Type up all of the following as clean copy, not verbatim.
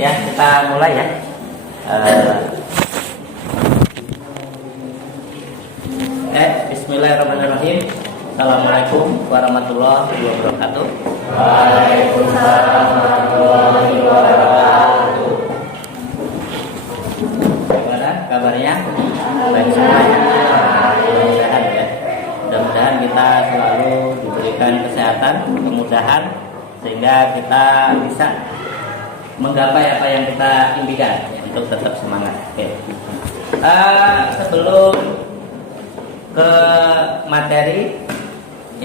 Ya, kita mulai ya. Bismillahirrahmanirrahim. Assalamualaikum warahmatullahi wabarakatuh. Waalaikumsalam warahmatullahi wabarakatuh. Bagaimana kabarnya? Baik semuanya. Mudah-mudahan ya. Mudah-mudahan kita selalu diberikan kesehatan, kemudahan sehingga kita bisa menggapai apa yang kita impikan ya, untuk tetap semangat. Oke. Sebelum ke materi,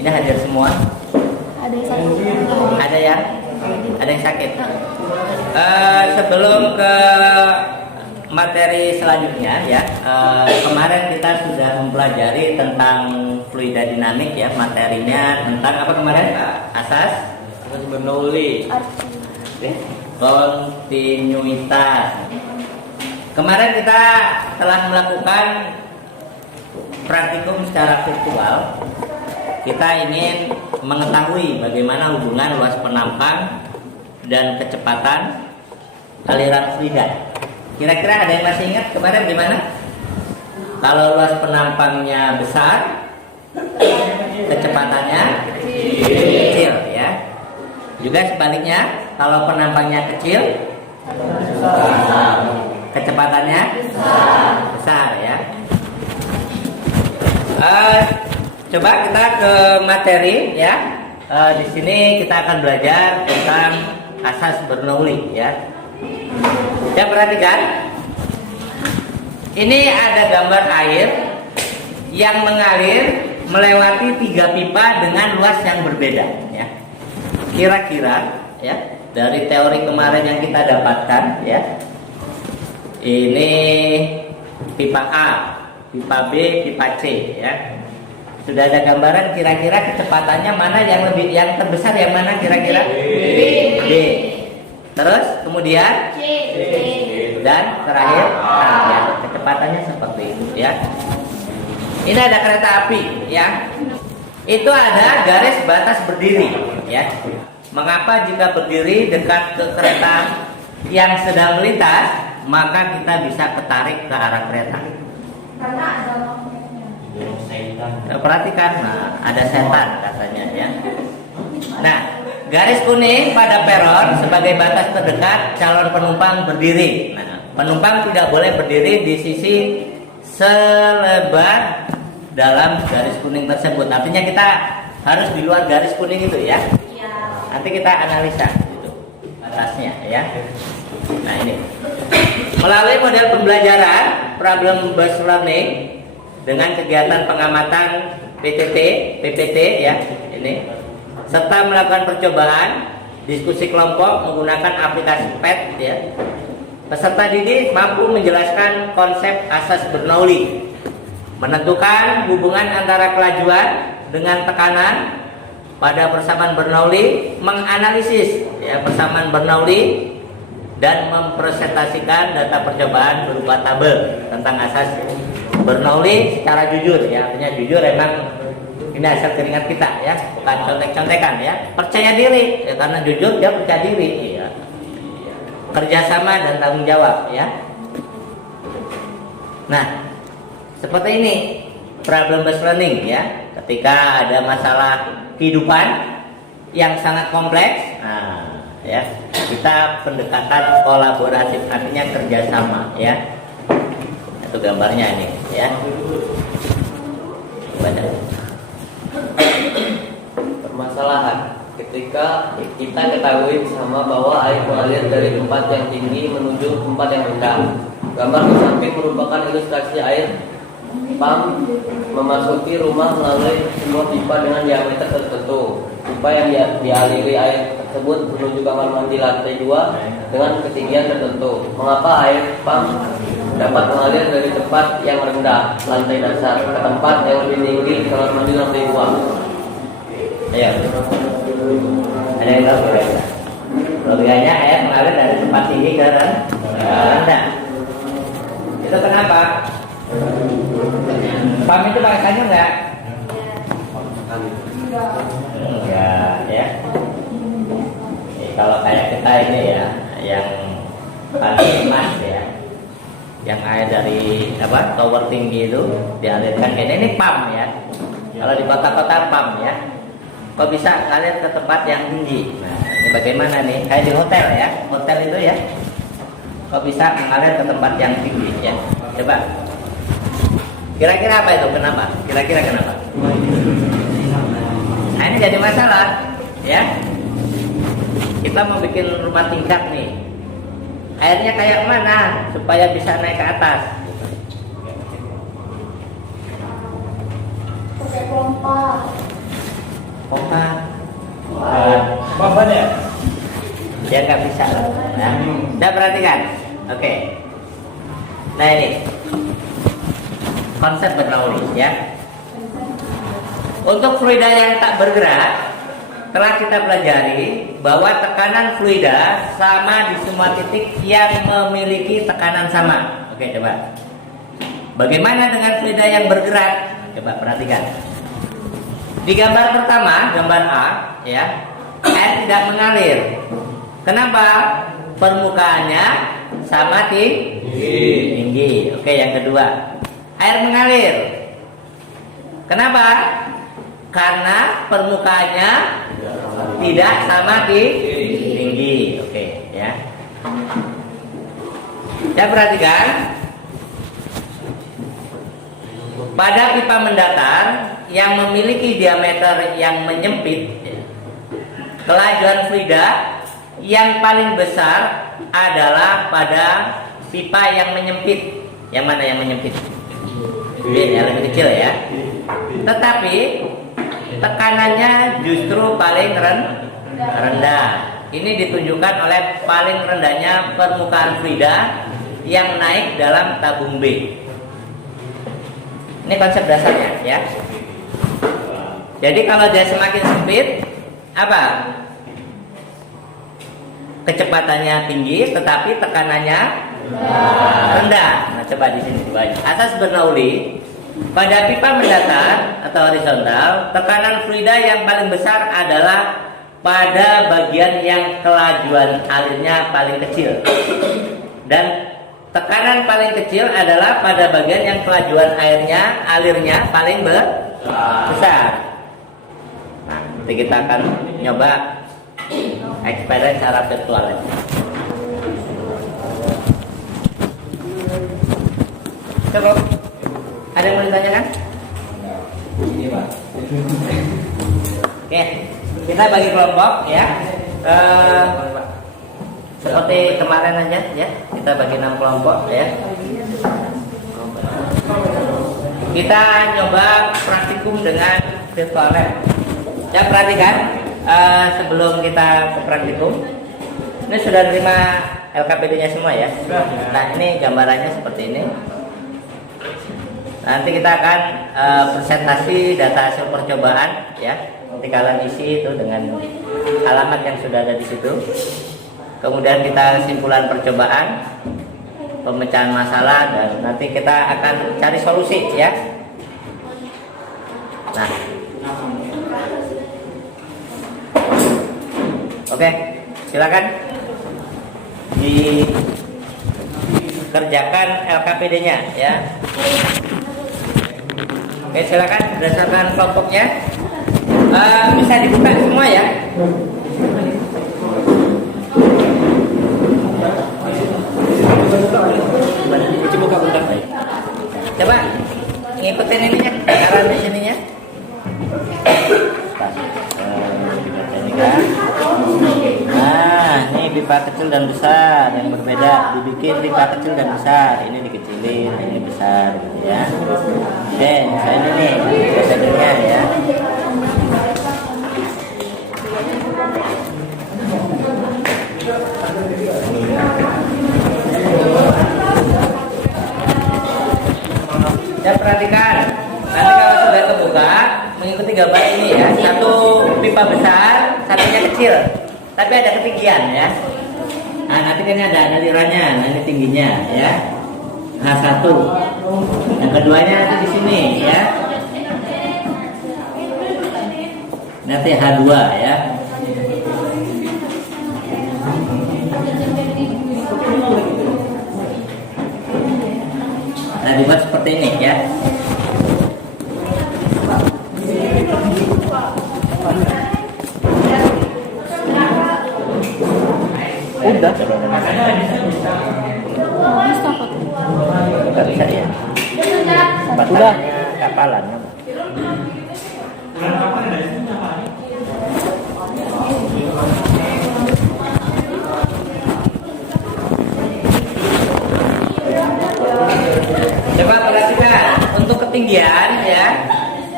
ini hadir semua. Ada yang sakit. Ada yang sakit. Sebelum ke materi selanjutnya ya, kemarin kita sudah mempelajari tentang fluida dinamik ya, materinya tentang apa kemarin? Asas Bernoulli. Kontinuitas. Kemarin kita telah melakukan praktikum secara virtual. Kita ingin mengetahui bagaimana hubungan luas penampang dan kecepatan aliran fluida. Kira-kira ada yang masih ingat kemarin gimana? Kalau luas penampangnya besar, kecepatannya kecil ya. Juga sebaliknya, kalau penampangnya kecil, kecepatannya besar ya. Coba kita ke materi ya. Di sini kita akan belajar tentang asas Bernoulli ya. Ya, perhatikan. Ini ada gambar air yang mengalir melewati 3 pipa dengan luas yang berbeda ya. Kira-kira ya, dari teori kemarin yang kita dapatkan ya. Ini pipa A, pipa B, pipa C ya. Sudah ada gambaran kira-kira kecepatannya mana yang terbesar, yang mana kira-kira? B. Terus kemudian C. Dan terakhir A ya. Kecepatannya seperti itu ya. Ini ada kereta api ya. Itu ada garis batas berdiri ya. Mengapa jika berdiri dekat ke kereta yang sedang melintas, maka kita bisa ketarik ke arah kereta? Karena ada Nah, perhatikan, ada setan katanya ya. Nah, garis kuning pada peron sebagai batas terdekat calon penumpang berdiri. Nah, penumpang tidak boleh berdiri di sisi selebar dalam garis kuning tersebut. Artinya kita harus di luar garis kuning itu ya. Nanti kita analisa gitu, batasnya ya. Nah ini, melalui model pembelajaran problem based learning dengan kegiatan pengamatan PPT ya ini, serta melakukan percobaan diskusi kelompok menggunakan aplikasi PET ya. Peserta didik mampu menjelaskan konsep asas Bernoulli, menentukan hubungan antara kelajuan dengan tekanan pada persamaan Bernoulli, menganalisis ya persamaan Bernoulli, dan mempresentasikan data percobaan berupa tabel tentang asas Bernoulli secara jujur ya. Artinya jujur, emang ini hasil keringat kita ya, bukan contek-contekan ya. Percaya diri ya, karena jujur dia percaya diri ya. Kerjasama dan tanggung jawab ya. Nah, seperti ini problem based learning ya. Ketika ada masalah kehidupan yang sangat kompleks, nah ya, kita pendekatan kolaboratif, artinya kerjasama ya. Itu gambarnya ini ya. Baca. Permasalahan ketika kita ketahui bersama bahwa air mengalir dari tempat yang tinggi menuju tempat yang rendah. Gambar di samping merupakan ilustrasi air pump memasuki rumah melalui sebuah pipa dengan diameter tertentu. Pipa yang dialiri air tersebut menuju kamar mandi lantai 2 dengan ketinggian tertentu. Mengapa air pump dapat mengalir dari tempat yang rendah, lantai dasar, ke tempat yang lebih tinggi, kamar mandi lantai 2? Ayo. Ada yang tahu ya? Logikanya air mengalir dari tempat tinggi ke rendah. Itu kenapa? Pam itu pakai kayu enggak? Enggak ya. Kalau kayak kita ini ya, yang paling emas ya, yang air dari tower tinggi itu dialirkan ke ini pump ya. Kalau di kota-kota pump ya, kok bisa ngalir ke tempat yang tinggi. Nah, ini bagaimana nih? Kayak di hotel ya, hotel itu ya, kok bisa mengalir ke tempat yang tinggi ya? Coba. Kira-kira apa itu? Kenapa? Kira-kira kenapa? Nah, ini jadi masalah ya. Kita mau bikin rumah tingkat nih, airnya kayak mana supaya bisa naik ke atas? Pakai pompa. Pompa. Apa ya? Dia nggak bisa. Nah, udah perhatikan. Oke. Nah ini konsep bernauli ya. Untuk fluida yang tak bergerak, telah kita pelajari bahwa tekanan fluida sama di semua titik yang memiliki tekanan sama. Oke, coba. Bagaimana dengan fluida yang bergerak? Coba perhatikan. Di gambar pertama, gambar A, ya, air tidak mengalir. Kenapa? Permukaannya sama tinggi. Oke, yang kedua, air mengalir. Kenapa? Karena permukaannya tidak sama tinggi. Oke, ya. Ya, perhatikan. Pada pipa mendatar yang memiliki diameter yang menyempit, kelajuan fluida yang paling besar adalah pada pipa yang menyempit. Yang mana yang menyempit? Yang lebih kecil ya. Tetapi tekanannya justru paling rendah. Ini ditunjukkan oleh paling rendahnya permukaan fluida yang naik dalam tabung B. Ini konsep dasarnya ya. Jadi kalau dia semakin sempit, apa? Kecepatannya tinggi, tetapi tekanannya rendah. Nah, coba di sini coba. Asas bernauli pada pipa mendatar atau horizontal, tekanan fluida yang paling besar adalah pada bagian yang kelajuan alirnya paling kecil, dan tekanan paling kecil adalah pada bagian yang kelajuan alirnya paling besar. Nah, nanti kita akan nyoba eksperimen secara virtual. Coba, ada yang mau ditanyakan? Iya, Pak. Oke, kita bagi kelompok ya. Seperti kemarin aja ya, kita bagi 6 kelompok ya. Kita coba praktikum dengan virtual lab. Ya, perhatikan sebelum kita ke praktikum, ini sudah terima LKPD-nya semua ya. Nah, ini gambarannya seperti ini. Nanti kita akan presentasi data hasil percobaan ya. Nanti kalian isi itu dengan alamat yang sudah ada di situ. Kemudian kita simpulan percobaan, pemecahan masalah, dan nanti kita akan cari solusi ya. Nah, oke, silakan dikerjakan LKPD-nya ya. Oke, silakan berdasarkan kelompoknya. Bisa dibuka semua ya. Coba ngikutin ininya, cara di sininya. Nah, ini pipa kecil dan besar yang berbeda. Dibikin pipa kecil dan besar. Ini dikecilin, ini besar, gitu ya. Oke, misalnya ini settingnya ya. Dan perhatikan, nanti kalau sudah terbuka, mengikuti gambar ini ya. Satu pipa besar, satunya kecil, tapi ada ketinggian ya. Nah, nanti ini ada alirannya, nah ini tingginya ya. H1, yang keduanya nanti di sini ya. Nanti H2 ya. dibuat seperti ini ya. Udah. Bisa kok. Nggak bisa ya. Udah. Kapalan. Coba perhatikan untuk ketinggian ya.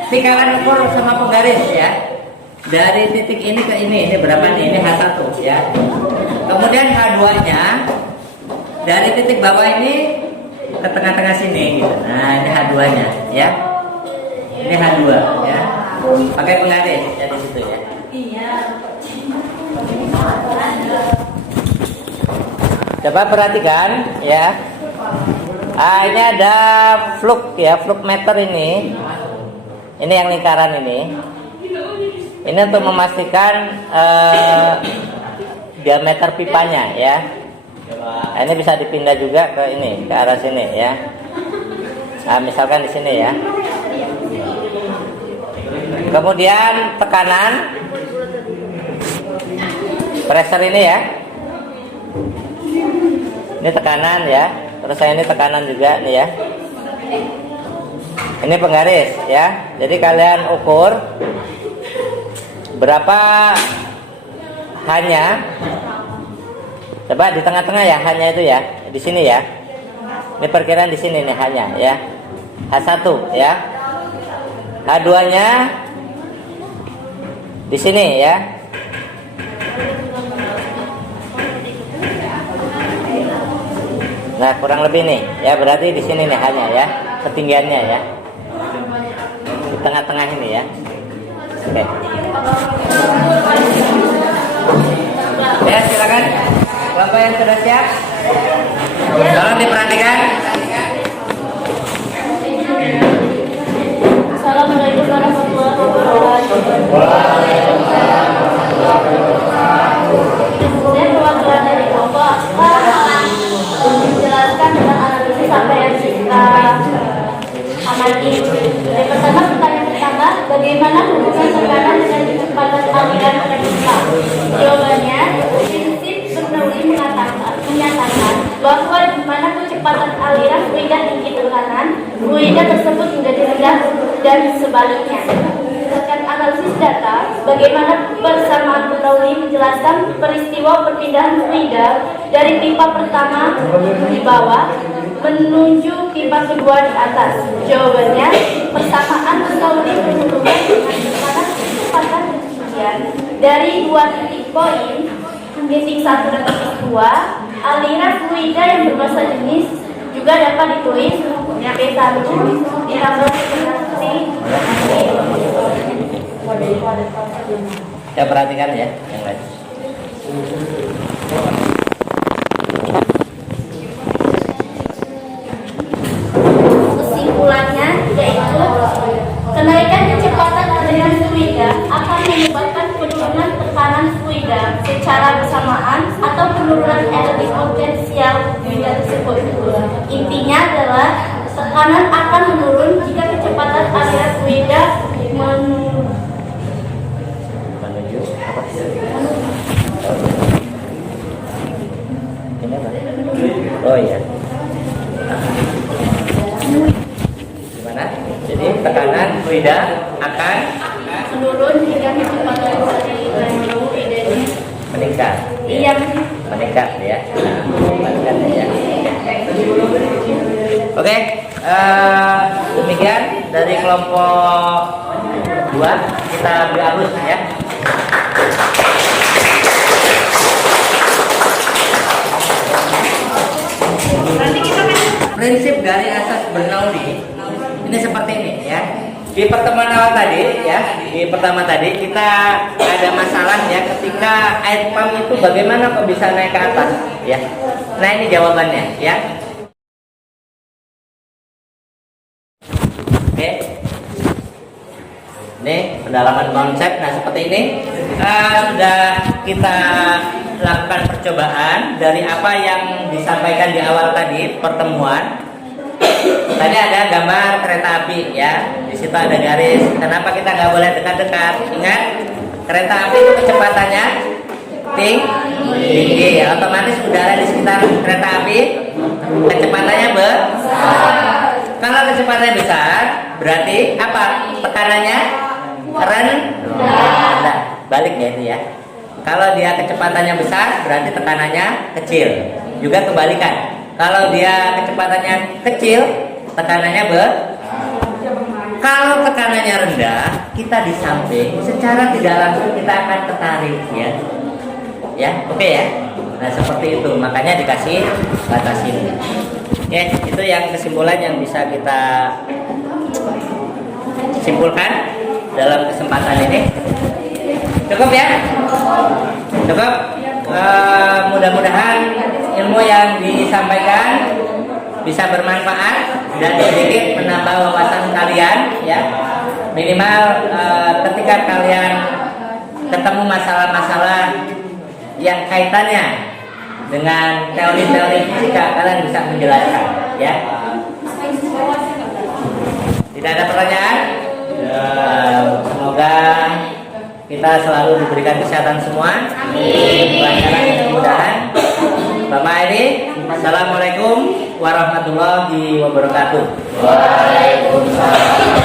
Tingkalan ukur sama penggaris ya. Dari titik ini ke ini berapa nih? Ini H1 ya. Kemudian H2-nya dari titik bawah ini ke tengah-tengah sini gitu. Nah, ini H2-nya ya. Ini H2 ya. Pakai penggaris ya di situ ya. Coba perhatikan ya. Ini ada fluk ya, fluk meter ini. Ini yang lingkaran ini. Ini untuk memastikan diameter pipanya ya. Nah, ini bisa dipindah juga ke ini, ke arah sini ya. Nah, misalkan di sini ya. Kemudian tekanan pressure ini ya. Ini tekanan ya. Terus ini tekanan juga nih ya. Ini penggaris ya. Jadi kalian ukur berapa hanya. Coba di tengah-tengah ya, hanya itu ya. Di sini ya. Ini perkiraan di sini nih hanya ya. H1 ya. H2-nya di sini ya. Nah, kurang lebih nih ya, berarti di sini nih hanya ya, ketinggiannya ya. Di tengah-tengah ini ya. Oke. Ya, silakan. Bapak yang sudah siap, tolong diperhatikan. Assalamualaikum warahmatullahi wabarakatuh. Saya perwakilan dari kelompok menjelaskan tentang analisis apa yang kita amati. Yang pertama, pertanyaan pertama, bagaimana hubungan tekanan dengan kecepatan aliran ketika? Jawabannya, prinsip Bernoulli menyatakan bahwa di mana kecepatan aliran fluida tinggi tekanan, fluida tersebut menjadi rendah dan sebaliknya. Berdasarkan analisis data, bagaimana persamaan Bernoulli menjelaskan peristiwa perpindahan fluida dari pipa pertama di bawah menuju pipa kedua di atas. Jawabannya, persamaan Bernoulli berhubungan dengan tekanan kecepatan ketinggian dari dua titik poin, titik 1 dan titik 2. Aliran fluida yang bermassa jenis juga dapat ditulis yang P1 ditambah seperti Saya perhatikan ya yang lain. kesimpulannya yaitu kenaikan kecepatan aliran fluida akan menyebabkan penurunan tekanan fluida secara bersamaan atau penurunan energi potensial fluida tersebut. Intinya adalah tekanan akan menurun jika kecepatan aliran fluida Menuju apa? Ini apa? Oh iya. Gimana? Jadi tekanan fluida akan menurun jika kecepatan aliran fluida meningkat. iya Meningkat ya. Meningkat ya. Oke, demikian dari kelompok 2 kita beri arus ya. Prinsip dari asas Bernoulli ini seperti ini ya. Di pertemuan awal tadi ya, di pertama tadi kita ada masalah ya ketika air pump itu bagaimana kok bisa naik ke atas ya. Nah, ini jawabannya ya. Oke. Ini pendalaman konsep. Nah, seperti ini sudah kita lakukan percobaan dari apa yang disampaikan di awal tadi pertemuan. Tadi ada gambar kereta api ya. Di situ ada garis. Kenapa kita nggak boleh dekat-dekat? Ingat, kereta api itu kecepatannya tinggi. Ya. Otomatis udara di sekitar kereta api kecepatannya besar. Kalau kecepatannya besar, berarti apa? Tekanannya rendah. Balik ya itu ya. Kalau dia kecepatannya besar, berarti tekanannya kecil. Juga kebalikan. Kalau dia kecepatannya kecil, tekanannya kalau tekanannya rendah, kita di samping, secara tidak langsung kita akan tertarik ya. Ya, oke ya. Nah seperti itu, makanya dikasih batas ini. Ya, itu yang kesimpulan yang bisa kita simpulkan dalam kesempatan ini. Cukup ya? Cukup. Mudah-mudahan ilmu yang disampaikan bisa bermanfaat dan sedikit menambah wawasan kalian ya. Minimal ketika kalian ketemu masalah-masalah yang kaitannya dengan teori-teori fisika, kalian bisa menjelaskan ya. Tidak ada pertanyaan? Semoga kita selalu diberikan kesehatan semua. Kelancaran dan kemudahan. Bapak ini, Assalamualaikum warahmatullahi wabarakatuh. Waalaikumsalam.